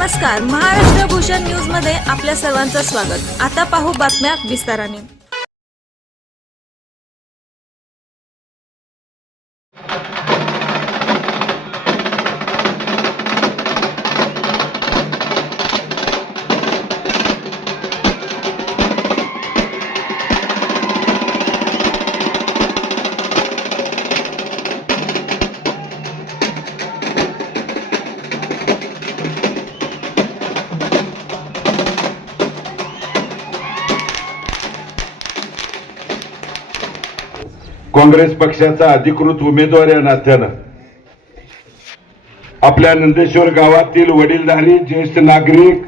नमस्कार. महाराष्ट्र भूषण न्यूजमध्ये आपल्या सर्वांचं स्वागत. आता पाहू बातम्या विस्ताराने. काँग्रेस पक्षाचा अधिकृत उमेदवार या नात्यानं. आपल्या नंदेश्वर गावातील वडीलधारी ज्येष्ठ नागरिक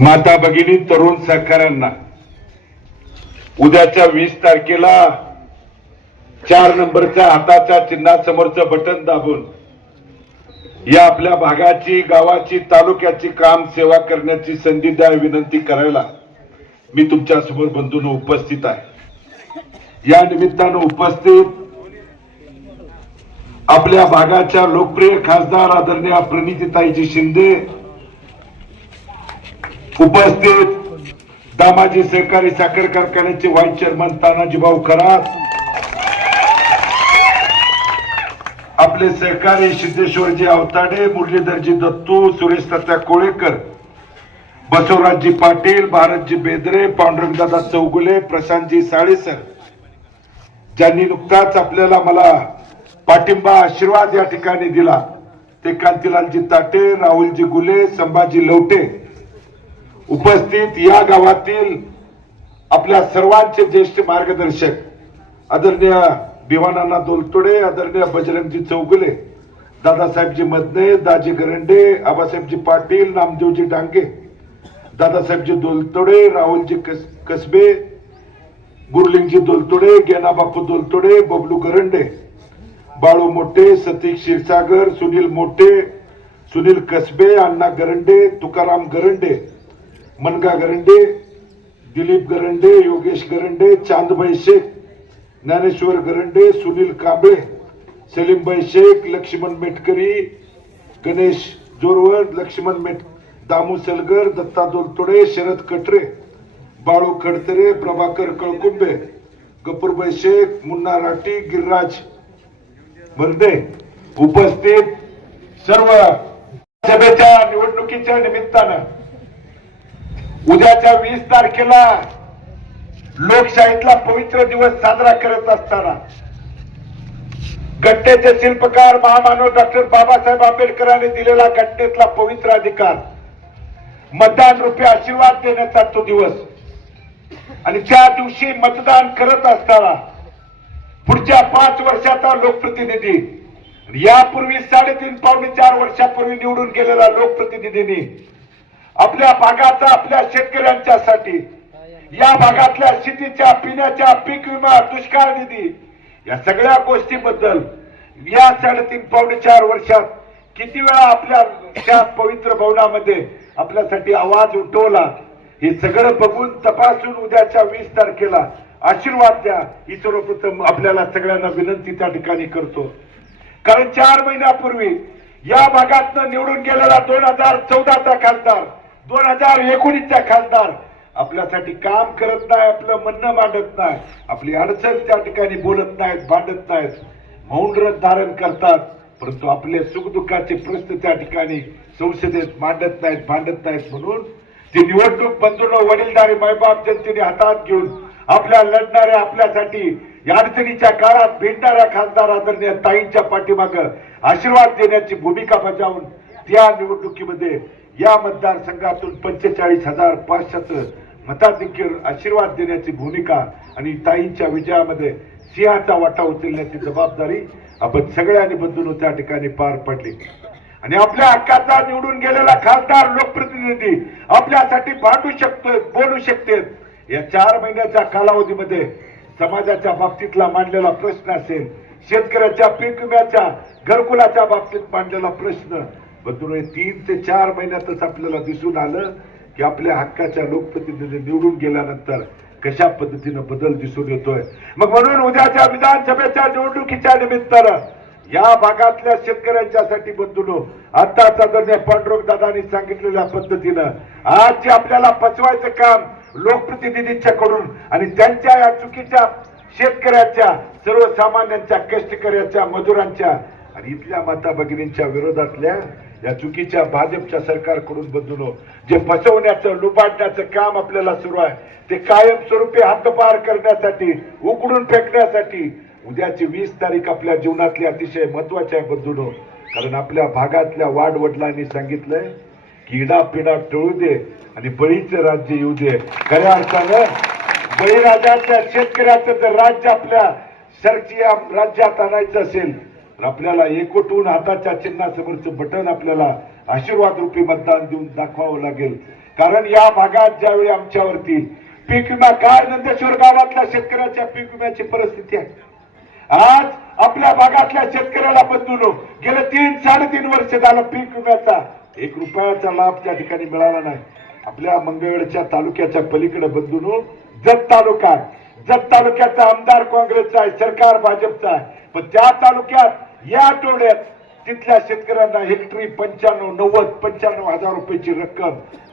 माता भगिनी तरुण सहकाऱ्यांना उद्याच्या वीस तारखेला चार नंबरच्या हाताच्या चिन्हासमोरचं बटन दाबून या आपल्या भागाची गावाची तालुक्याची काम सेवा करण्याची संधी द्या विनंती करायला मी तुमच्यासमोर बंधून उपस्थित आहे. या निमित्तानं उपस्थित आपल्या भागाच्या लोकप्रिय खासदार आदरणीय प्रणितीताईजी शिंदे उपस्थित दामाजी सहकारी साखर कारखान्याचे व्हाईस चेअरमन तानाजीभाऊ खरात आपले सहकारी सिद्धेश्वरजी अवताडे मुरलीधरजी दत्तू सुरेश तात्या कोळेकर बसवराजजी पाटील भारतजी बेदरे पांडुरंगदादा चौगुले प्रशांतजी साळेसर. ज्यांनी नुकताच आपल्याला मला पाठिंबा आशीर्वाद या ठिकाणी दिला. ते कांतीलालजी ताटे राहुलजी गुले संभाजी लवटे. उपस्थित या गावातील आपल्या सर्वांचे ज्येष्ठ मार्गदर्शक आदरणीय भिवानाना दोलतोडे आदरणीय बजरंगजी चौगुले दादासाहेबजी मदने दाजी गरंडे आबासाहेबजी पाटील नामदेवजी डांगे दादासाहेबजी दोलतोडे राहुलजी कस कसबे गुरलिंगजी दोलतोडे गेनाबापू दोलतोडे बबलू गरंडे बाळू मोठे सतीश क्षीरसागर सुनील मोठे सुनील कसबे अण्णा गरंडे तुकाराम गरंडे मनगा गरंडे दिलीप गरंडे योगेश गरंडे चांदभाई शेख ज्ञानेश्वर गरंडे सुनील कांबळे सलीमभाई शेख लक्ष्मण मेटकरी गणेश जोरवर लक्ष्मण मेट दामू सलगर दत्ता दोलतोडे शरद कटरे बाळू खडतरे प्रभाकर कळकुंबे गपूरबाई शेख मुन्ना राठी गिरिराज बर्दे उपस्थित सर्व सभेच्या निवडणुकीच्या निमित्तानं. उद्याच्या वीस तारखेला लोकशाहीतला पवित्र दिवस साजरा करत असताना घटनेचे शिल्पकार महामानव डॉक्टर बाबासाहेब आंबेडकरांनी दिलेला घटनेतला पवित्र अधिकार मतदान रुपये आशीर्वाद देण्याचा तो दिवस. आणि त्या दिवशी मतदान करत असताना पुढच्या पाच वर्षाचा लोकप्रतिनिधी यापूर्वी साडेतीन पावणे चार वर्षापूर्वी निवडून गेलेला लोकप्रतिनिधींनी आपल्या भागाचा आपल्या शेतकऱ्यांच्यासाठी या भागातल्या शेतीच्या पिण्याच्या पीक विमा दुष्काळ निधी या सगळ्या गोष्टीबद्दल या साडेतीन पावणे चार वर्षात किती वेळा आपल्या त्या पवित्र भवनामध्ये आपल्यासाठी आवाज उठवला. हे सगळं बघून तपासून उद्याच्या वीस तारखेला आशीर्वाद द्या. ही सर्वप्रथम आपल्याला सगळ्यांना विनंती त्या ठिकाणी करतो. कारण चार महिन्यापूर्वी या भागातनं निवडून गेलेला दोन हजार चौदाचा खासदार दोन हजार एकोणीसचा खासदार आपल्यासाठी काम करत नाही आपलं म्हणणं मांडत नाही. आपली अडचण त्या ठिकाणी बोलत नाहीत भांडत नाहीत. मौन धारण करतात. परंतु आपले सुखदुःखाचे प्रश्न त्या ठिकाणी संसदेत मांडत नाहीत मांडत नाहीत म्हणून ती निवडणूक बंधून वडीलधारी मायबाप जनतेने हातात घेऊन आपल्या लढणाऱ्या आपल्यासाठी या अडचणीच्या काळात भेटणाऱ्या खासदार आदरणीय ताईंच्या पाठीमाग आशीर्वाद देण्याची भूमिका बजावून त्या निवडणुकीमध्ये या मतदारसंघातून पंचेचाळीस हजार पाचशेच मताधिक्य आशीर्वाद देण्याची भूमिका आणि ताईंच्या विजयामध्ये सिंहाचा वाटा उचलण्याची जबाबदारी आपण सगळ्यांनी बंधून त्या ठिकाणी पार पडली. आणि आपल्या हक्काचा निवडून गेलेला खासदार लोकप्रतिनिधी आपल्यासाठी भांडू शकतो बोलू शकते. या चार महिन्याच्या कालावधीमध्ये समाजाच्या बाबतीतला मांडलेला प्रश्न असेल शेतकऱ्याच्या पीक विम्याच्या घरकुलाच्या बाबतीत मांडलेला प्रश्न. बंधून तीन ते चार महिन्यातच आपल्याला दिसून आलं की आपल्या हक्काच्या लोकप्रतिनिधी निवडून गेल्यानंतर कशा पद्धतीनं बदल दिसून येतोय? मग म्हणून उद्याच्या विधानसभेच्या निवडणुकीच्या निमित्तानं या भागातल्या शेतकऱ्यांच्यासाठी बंधूनो आताच आदरणीय पांडुरंग दादांनी सांगितलेल्या पद्धतीनं आज जे आपल्याला पचवायचं काम लोकप्रतिनिधींच्या कडून आणि त्यांच्या या चुकीच्या शेतकऱ्याच्या सर्वसामान्यांच्या कष्टकऱ्याच्या मजुरांच्या आणि इथल्या माता भगिनींच्या विरोधातल्या या चुकीच्या भाजपच्या सरकारकडून बदलून जे फसवण्याचं लुबाडण्याचं काम आपल्याला सुरू आहे ते कायमस्वरूपी हद्दपार करण्यासाठी उकडून फेकण्यासाठी उद्याची वीस तारीख आपल्या जीवनातली अतिशय महत्वाची आहे बदलून कारण आपल्या भागातल्या वाडवडिलांनी सांगितलंय की इडा पिडा टळू दे आणि बळीचं राज्य येऊ दे. खऱ्या अर्थानं बळीराजाच्या शेतकऱ्याचं जर राज्य आपल्या सरची या राज्यात आणायचं असेल आपल्याला एकवटून हाताच्या चिन्हासमोरचं बटन आपल्याला आशीर्वाद रूपी मतदान देऊन दाखवावं लागेल. कारण या भागात ज्यावेळी आमच्यावरती पीक विमा काय नंदेश्वर गावातल्या शेतकऱ्याच्या पीक विम्याची परिस्थिती आहे. आज आपल्या भागातल्या शेतकऱ्याला बदलून गेले तीन साडेतीन वर्ष झालं पीक विम्याचा. एक रुपयाचा लाभ त्या ठिकाणी मिळाला नाही. आपल्या मंगळवेळच्या तालुक्याच्या पलीकडे बदलून जत तालुका जत तालुक्याचा आमदार काँग्रेसचा आहे सरकार भाजपचा आहे. पण त्या तालुक्यात या आठवड्यात तिथल्या शेतकऱ्यांना हेक्टरी पंच्याण्णव नव्वद पंच्याण्णव हजार रुपयाची रक्कम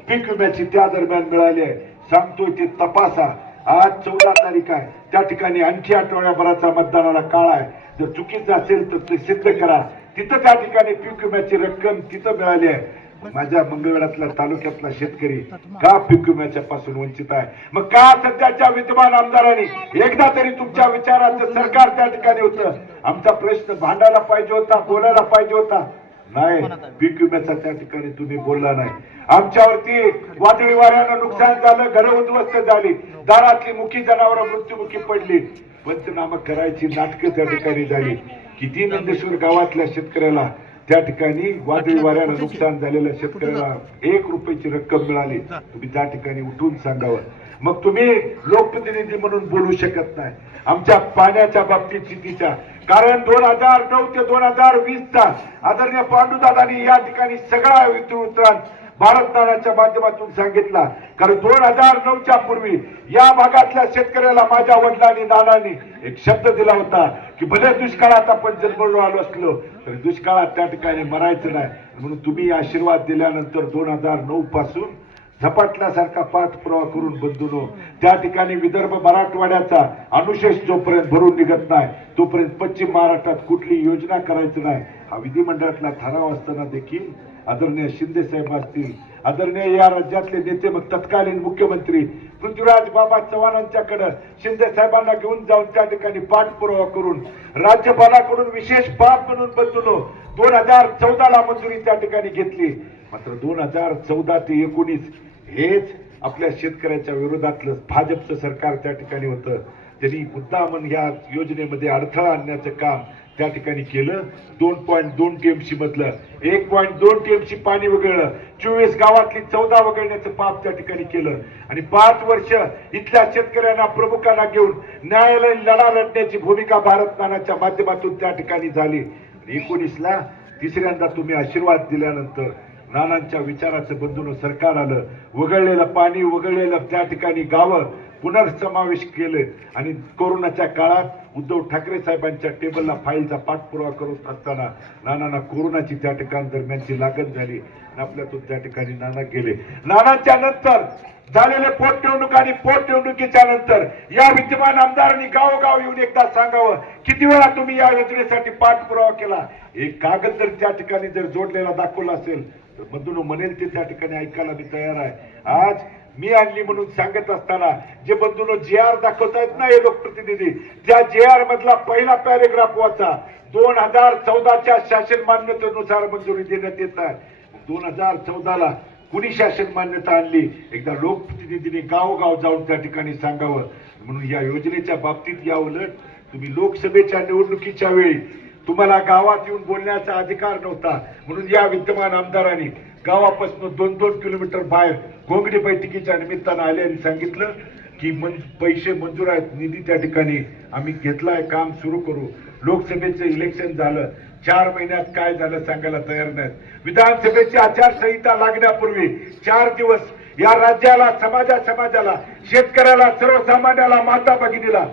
पीक विम्याची त्या दरम्यान मिळाली आहे. सांगतोय ते तपासा. आज चौदा तारीख आहे. त्या ठिकाणी आणखी आठवड्याभराचा मतदानाला काळ आहे. जर चुकीचं असेल तर ते सिद्ध करा. तिथं त्या ठिकाणी पीक विम्याची रक्कम तिथं मिळाली आहे. माझ्या मंगळवेढ्यातल्या तालुक्यातला शेतकरी का पीक विम्याच्या पासून वंचित आहे. मग का सध्याच्या विद्यमान आमदारांनी एकदा तरी तुमच्या विचाराचं सरकार त्या ठिकाणी होतं? आमचा प्रश्न भांडायला पाहिजे होता बोलायला पाहिजे होता? नाही पीक विम्याचा त्या ठिकाणी तुम्ही बोलला नाही. आमच्यावरती वादळी वाऱ्यानं नुकसान झालं घर उद्ध्वस्त झाली दारातली मुखी जनावरं मृत्युमुखी पडली. पंचनामा करायची नाटकं त्या ठिकाणी झाली. किती नंदेश्वर गावातल्या शेतकऱ्याला त्या ठिकाणी वादळी वाऱ्यानं नुकसान झालेल्या शेतकऱ्याला एक रुपयाची रक्कम मिळाली. तुम्ही त्या ठिकाणी उठून सांगावं. मग तुम्ही लोकप्रतिनिधी म्हणून बोलू शकत नाही. आमच्या पाण्याच्या बाबतीत स्थितीच्या. कारण दोन हजार नऊ ते दोन हजार वीसचा आदरणीय पांडुदादांनी या ठिकाणी सगळा वितरण भारत नानाच्या माध्यमातून सांगितला. कारण दोन हजार नऊच्या पूर्वी या भागातल्या शेतकऱ्याला माझ्या वडिलांनी नानांनी एक शब्द दिला होता की भले दुष्काळात आपण जन्मलो आलो असलो तरी दुष्काळात त्या ठिकाणी मरायचं नाही. म्हणून तुम्ही आशीर्वाद दिल्यानंतर दोन हजार नऊ पासून झपाटल्यासारखा पाठपुरावा करून बंधून त्या ठिकाणी विदर्भ मराठवाड्याचा अनुशेष जोपर्यंत भरून निघत नाही तोपर्यंत पश्चिम महाराष्ट्रात कुठली योजना करायची नाही. हा विधिमंडळातला ठराव असताना देखील आदरणीय शिंदे साहेब असतील आदरणीय या राज्यातले नेते मग तत्कालीन मुख्यमंत्री पृथ्वीराज बाबा चव्हाणांच्याकडे शिंदे साहेबांना घेऊन जाऊन त्या ठिकाणी पाठपुरावा करून राज्यपालाकडून विशेष बाब म्हणून बदललो. दोन हजार चौदाला मंजुरी त्या ठिकाणी घेतली. मात्र दोन हजार चौदा ते एकोणीस हेच आपल्या शेतकऱ्याच्या विरोधातलं भाजपचं सरकार त्या ठिकाणी होतं. त्यांनी मुद्दामन या योजनेमध्ये अडथळा आणण्याचं काम त्या ठिकाणी केलं. दोन पॉईंट दोन टीएमसी मधलं एक पॉईंट दोन टीएमसी पाणी वगळलं. चोवीस गावातली चौदा वगळण्याचं पाप त्या ठिकाणी केलं. आणि पाच वर्ष इथल्या शेतकऱ्यांना प्रमुखांना घेऊन न्यायालयीन लढा लढण्याची भूमिका भारत नानाच्या माध्यमातून त्या ठिकाणी झाली. एकोणीसला तिसऱ्यांदा तुम्ही आशीर्वाद दिल्यानंतर नानांच्या विचाराचं बंधून सरकार आलं. वगळलेलं पाणी वगळलेलं त्या ठिकाणी गावं पुनर्समावेश केले. आणि कोरोनाच्या काळात उद्धव ठाकरे साहेबांच्या टेबलला फाईलचा पाठपुरावा करत असताना नानांना कोरोनाची त्या ठिकाणी दरम्यानची लागण झाली आणि आपल्यातून त्या ठिकाणी नाना गेले. नानांच्या नंतर झालेले पोटनिवडणूक आणि पोटनिवडणुकीच्या नंतर या विद्यमान आमदारांनी गावोगाव येऊन एकदा सांगावं किती वेळा तुम्ही या योजनेसाठी पाठपुरावा केला? एक कागद जर त्या ठिकाणी जर जोडलेला दाखवला असेल तर मधून म्हणेल ते त्या ठिकाणी ऐकायला मी तयार आहे. आज मी आणली म्हणून सांगत असताना जे बंधून जे आर दाखवतायत ना हे लोकप्रतिनिधी त्या जे आर मधला पहिला पॅरेग्राफ वाचा. दोन हजार चौदाच्या शासन मान्यतेनुसार मंजुरी देण्यात येत आहे. दोन हजार चौदाला कुणी शासन मान्यता आणली? एकदा लोकप्रतिनिधीने गावोगाव जाऊन त्या ठिकाणी सांगावं. म्हणून या योजनेच्या बाबतीत या उलट तुम्ही लोकसभेच्या निवडणुकीच्या वेळी तुम्हाला गावात येऊन बोलण्याचा अधिकार नव्हता. म्हणून या विद्यमान आमदारांनी गावापासून दोन दोन किलोमीटर बाहेर गोंगडी बैठकीच्या निमित्तानं आले आणि सांगितलं की मन पैसे मंजूर आहेत निधी त्या ठिकाणी आम्ही घेतलाय काम सुरू करू. लोकसभेचं इलेक्शन झालं. चार महिन्यात काय झालं सांगायला तयार नाहीत. विधानसभेची आचारसंहिता लागण्यापूर्वी चार दिवस या राज्याला समाजा समाजाला शेतकऱ्याला सर्वसामान्याला माता भगिनीला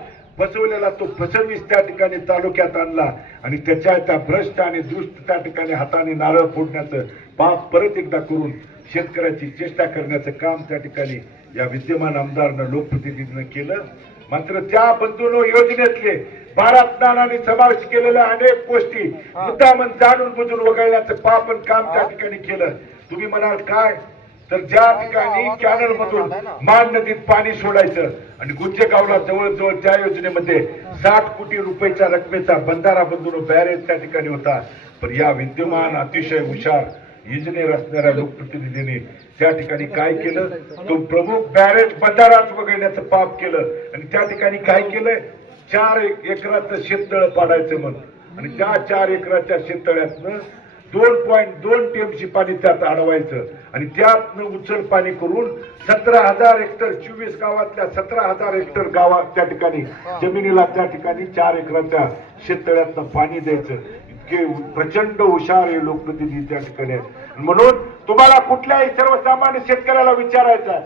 फसवलेला तो फसवणीस त्या ठिकाणी तालुक्यात आणला आणि त्याच्या त्या भ्रष्ट आणि दुष्ट त्या ठिकाणी हाताने नारळ फोडण्याचं पाप परत एकदा करून शेतकऱ्याची चेष्टा करण्याचं काम त्या ठिकाणी या विद्यमान आमदारनं लोकप्रतिनिधीनं केलं. मात्र त्या बंधून योजनेतले भारत नानाने समावेश केलेल्या अनेक गोष्टी मुद्दामन जाणून बुजून वगळण्याचं पाप आणि काम त्या ठिकाणी केलं. तुम्ही म्हणाल काय तर ज्या ठिकाणी कॅनल मधून मान नदीत पाणी सोडायचं आणि गुंजेगावला जवळजवळ त्या योजनेमध्ये साठ कोटी रुपयेच्या रकमेचा बंधारा बंधून बॅरेज त्या ठिकाणी होता. पण या विद्यमान अतिशय हुशार इंजिनियर असणाऱ्या लोकप्रतिनिधींनी त्या ठिकाणी काय केलं? तो प्रमुख बॅरेज बंधाराच वगळण्याचं पाप केलं. आणि त्या ठिकाणी काय केलंय? चार एकराचं शेततळ पाडायचं म्हणून. आणि त्या चार एकराच्या शेततळ्यातनं दोन पॉईंट दोन टीएमसी पाणी त्यात अडवायचं. आणि त्यातनं उचल पाणी करून सतरा हजार हेक्टर चोवीस गावातल्या सतरा हजार हेक्टर गावात त्या ठिकाणी जमिनीला त्या ठिकाणी चार एकराच्या शेततळ्यातनं पाणी द्यायचं. इतके प्रचंड हुशार हे लोकप्रतिनिधी त्या ठिकाणी आहेत. म्हणून तुम्हाला कुठल्याही सर्वसामान्य शेतकऱ्याला विचारायचं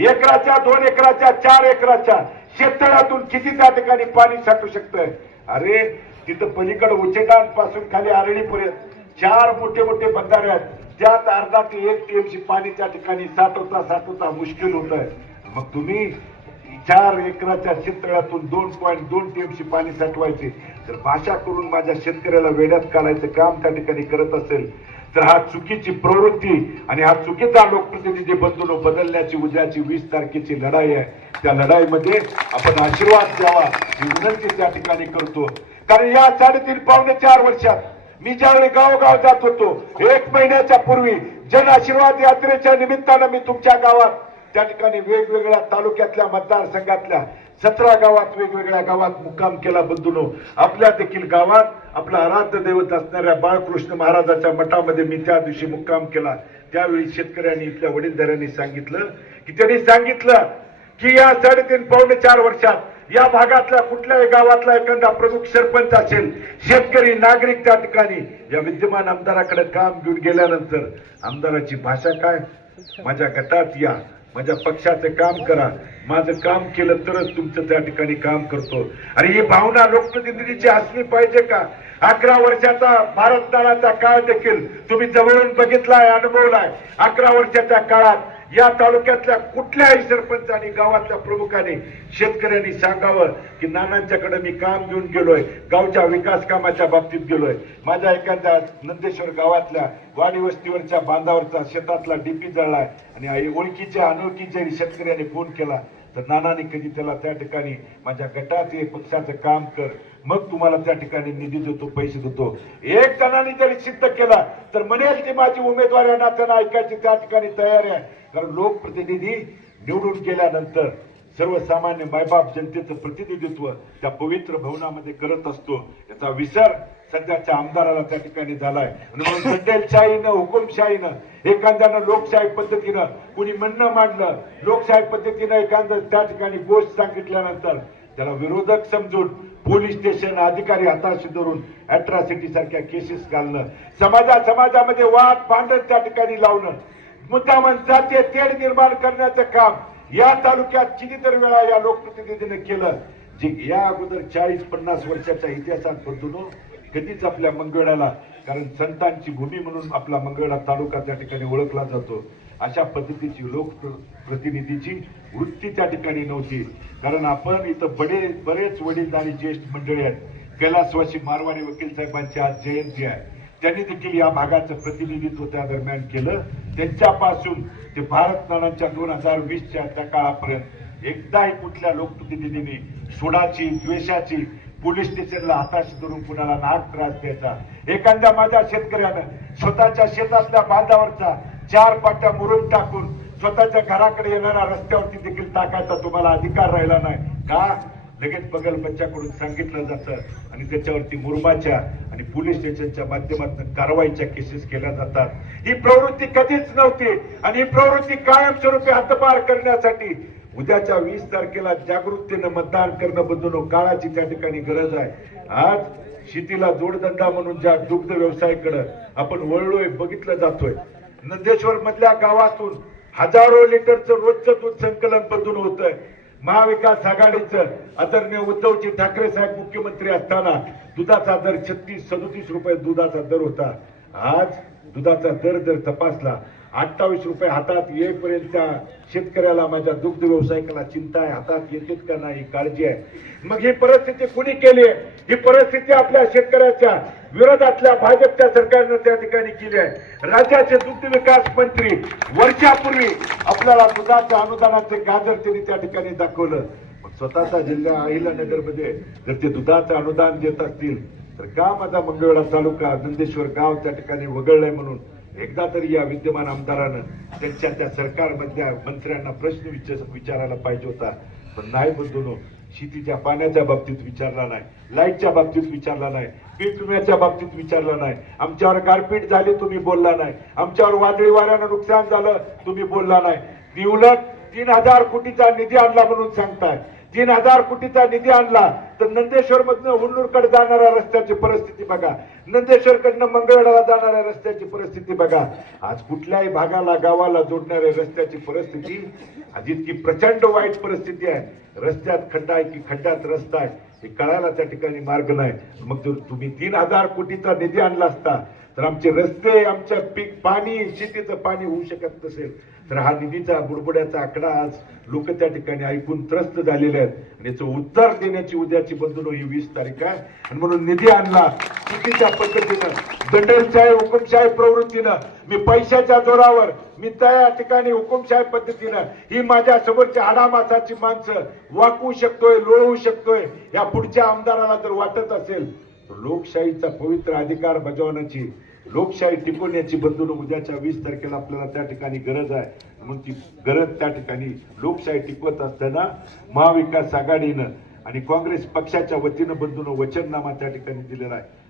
एकराच्या दोन एकराच्या चार एकराच्या शेततळ्यातून किती त्या ठिकाणी पाणी साठू शकतंय? अरे तिथं पलीकडे उचेटांपासून खाली आरळीपर्यंत चार मोठे मोठे बंधारे आहेत. त्यात अर्धा ते एक टीएमसी पाणी त्या ठिकाणी साठवता साठवता मुश्किल होत आहे. मग तुम्ही चार एकराच्या शेततळ्यातून दोन पॉईंट दोन टीएमसी पाणी साठवायचे. तर भाषा करून माझ्या शेतकऱ्याला वेड्यात काढायचं काम त्या ठिकाणी करत असेल तर हा चुकीची प्रवृत्ती आणि हा चुकीचा लोकप्रतिनिधी बंधून बदलण्याची उद्याची वीस तारखेची लढाई आहे. त्या लढाईमध्ये आपण आशीर्वाद द्यावा ही विनंती त्या ठिकाणी करतो. कारण या साडेतीन पावणे चार वर्षात मी ज्यावेळी गावोगाव जात होतो एक महिन्याच्या पूर्वी जन आशीर्वाद यात्रेच्या निमित्तानं मी तुमच्या गावात त्या ठिकाणी वेगवेगळ्या तालुक्यातल्या मतदारसंघातल्या सतरा गावात वेगवेगळ्या गावात मुक्काम केला बंधूनो. आपल्या देखील गावात आपला आराध्य दैवत असणाऱ्या बाळकृष्ण महाराजाच्या मठामध्ये मी त्या दिवशी मुक्काम केला. त्यावेळी शेतकऱ्यांनी इथल्या वडीलधाऱ्यांनी सांगितलं की त्यांनी सांगितलं की या साडेतीन पावणे चार वर्षात या भागातल्या कुठल्याही गावातला एखादा प्रमुख सरपंच असेल शेतकरी नागरिक त्या ठिकाणी या विद्यमान आमदाराकडे काम घेऊन गेल्यानंतर आमदाराची भाषा काय? माझ्या गटात या माझ्या पक्षाचं काम करा. माझं काम केलं तरच तुमचं त्या ठिकाणी काम करतो. आणि ही भावना लोकप्रतिनिधीची असली पाहिजे का? अकरा वर्षाचा भारत काळाचा काळ देखील तुम्ही जवळून बघितलाय अनुभवलाय. अकरा वर्षाच्या काळात या तालुक्यातल्या कुठल्याही सरपंच आणि गावातल्या प्रमुखाने शेतकऱ्यांनी सांगावं की नानांच्याकडे मी काम घेऊन गेलोय गावच्या विकास कामाच्या बाबतीत गेलोय. माझ्या एखाद्या नंदेश्वर गावातल्या वाडी वस्तीवरच्या बांधावरचा शेतातला डीपी जळलाय आणि आई ओळखीच्या अनोळखीच्या शेतकऱ्याने फोन केला. तर नानाने कधी त्याला त्या ठिकाणी माझ्या गटात ये पक्षाचं काम कर मग तुम्हाला त्या ठिकाणी निधी देतो पैसे देतो. एक जणांनी जरी सिद्ध केला तर म्हणेल की माझी उमेदवार आहे नात्यानं ऐकायची त्या ठिकाणी तयारी आहे. कारण लोकप्रतिनिधी निवडून गेल्यानंतर सर्वसामान्य मायबाप जनतेचं प्रतिनिधित्व त्या पवित्र भवनामध्ये करत असतो. याचा विसर सध्याच्या आमदाराला त्या ठिकाणी झालाय. म्हणून बंडेलशाहीनं हुकुमशाहीनं एखाद्यानं लोकशाही पद्धतीनं कुणी म्हणणं मांडलं लोकशाही पद्धतीनं एखादं त्या ठिकाणी गोष्ट सांगितल्यानंतर त्याला विरोधक समजून पोलीस स्टेशन अधिकारी हाताशी धरून अट्रॉसिटी सारख्या केसेस घालणं समाजा समाजामध्ये वाद भांडण त्या ठिकाणी लावणं मुद्दामन जातीय तेढ निर्माण करण्याचं काम या तालुक्यात कितीतरी वेळा या लोकप्रतिनिधीने केलं जे या अगोदर चाळीस पन्नास वर्षाच्या इतिहासात बदलून कधीच आपल्या मंगळाला कारण संतांची भूमी म्हणून आपला मंगळा तालुका त्या ठिकाणी ओळखला जातो. अशा पद्धतीची लोक प्रतिनिधीची वृत्ती त्या ठिकाणी नव्हती. कारण आपण इथं बडे बरेच वडील आणि ज्येष्ठ मंडळी आहेत. कैलासवासी मारवाडी वकील साहेबांची आज जयंती आहे. त्यांनी देखील या भागाचं प्रतिनिधित्व त्या दरम्यान केलं. त्यांच्यापासून ते भारत नानांच्या दोन हजार वीसच्या त्या काळापर्यंत एकदाही कुठल्या लोकप्रतिनिधींनी सोडाची द्वेषाची पोलीस स्टेशनला हाताशी धरून कुणाला नाक त्रास द्यायचा? एखाद्या माझ्या शेतकऱ्यानं स्वतःच्या शेतातल्या बांधावरचा चार पाट्या मुरून टाकून स्वतःच्या घराकडे येणाऱ्या रस्त्यावरती देखील टाकायचा तुम्हाला अधिकार राहिला नाही. का? लगेच बगल बच्च्याकडून सांगितलं जातं आणि त्याच्यावरती मुरमाच्या आणि पोलीस स्टेशनच्या माध्यमातून कारवाईच्या केसेस केल्या जातात. ही प्रवृत्ती कधीच नव्हती आणि ही प्रवृत्ती कायमस्वरूपी हद्दपार करण्यासाठी उद्याच्या वीस तारखेला जागृतीनं मतदान करणं बदलून काळाची त्या ठिकाणी गरज आहे. आज शेतीला जोडधंदा म्हणून ज्या दुग्ध व्यवसायाकडे आपण वळलोय बघितलं जातोय. नंदेश्वर मधल्या गावातून हजारो लिटरचं रोजचं दूध संकलन बंधून आहे महाविकास आघाडीचं आदरणीय उद्धवजी ठाकरे साहेब मुख्यमंत्री असताना दुधाचा दर छत्तीस सदोतीस रुपये दुधाचा दर होता. आज दुधाचा दर जर तपासला अठ्ठावीस रुपये हातात येईपर्यंत शेतकऱ्याला माझ्या दुग्ध व्यावसायिकाला चिंता आहे. हातात येतेच का नाही काळजी आहे. मग ही परिस्थिती कुणी केली आहे? ही परिस्थिती आपल्या शेतकऱ्याच्या विरोधातल्या भाजपच्या सरकारनं त्या ठिकाणी केली आहे. राज्याचे दुग्ध विकास मंत्री वर्षापूर्वी आपल्याला दुधाच्या अनुदानाचे गाजर त्यांनी त्या ठिकाणी दाखवलं. मग स्वतःचा जिल्हा अहिलानगरमध्ये जर ते दुधाचं अनुदान देत असतील तर का माझा मंगळवेढा तालुका नंदेश्वर गाव त्या ठिकाणी वगळलंय म्हणून? एकदा तरी या विद्यमान आमदारानं त्यांच्या त्या सरकारमधल्या मंत्र्यांना प्रश्न विचार विचारायला पाहिजे होता. पण नाही बंधून शेतीच्या पाण्याच्या बाबतीत विचारला नाही लाईटच्या बाबतीत विचारला नाही पीक विम्याच्या बाबतीत विचारला नाही. आमच्यावर गारपीट झाली तुम्ही बोलला नाही. आमच्यावर वादळी वाऱ्यानं नुकसान झालं तुम्ही बोलला नाही. ती तीन हजार कोटीचा निधी आणला म्हणून सांगताय. तीन हजार कोटीचा निधी आणला तर नंदेश्वर मधनं हुन्नूरकडे जाणाऱ्या रस्त्याची परिस्थिती बघा. नंदेश्वर कडनं मंगळवेढाला जाणाऱ्या रस्त्याची परिस्थिती बघा. आज कुठल्याही भागाला गावाला जोडणाऱ्या रस्त्याची परिस्थिती आज इतकी प्रचंड वाईट परिस्थिती आहे. रस्त्यात खड्डा आहे की खड्ड्यात रस्ता आहे हे कळायला त्या ठिकाणी मार्ग नाही. मग जर तुम्ही तीन हजार कोटीचा निधी आणला असता तर आमचे रस्ते आमच्या पीक पाणी शेतीचं पाणी होऊ शकत नसेल. तर हा निधीचा बुडबुड्याचा आकडा आज लोक त्या ठिकाणी ऐकून त्रस्त झालेले आहेत. आणि याचं उत्तर देण्याची उद्याची बंधन ही वीस तारीख आहे. आणि म्हणून निधी आणला चुकीच्या पद्धतीनं दंडलशाही हुकुमशाही प्रवृत्तीनं मी पैशाच्या जोरावर मी त्या ठिकाणी हुकुमशाही पद्धतीनं ही माझ्या समोरच्या हाडामासाची माणसं वाकवू शकतोय लोळवू शकतोय या पुढच्या आमदाराला जर वाटत असेल तर लोकशाहीचा पवित्र अधिकार बजावण्याची लोकशाही टिकवण्याची बंधून उद्याच्या वीस तारखेला आपल्याला त्या ठिकाणी गरज आहे. म्हणून ती गरज त्या ठिकाणी लोकशाही टिकवत असताना महाविकास आघाडीनं आणि काँग्रेस पक्षाच्या वतीनं बंधून वचननामा त्या ठिकाणी दिलेला आहे.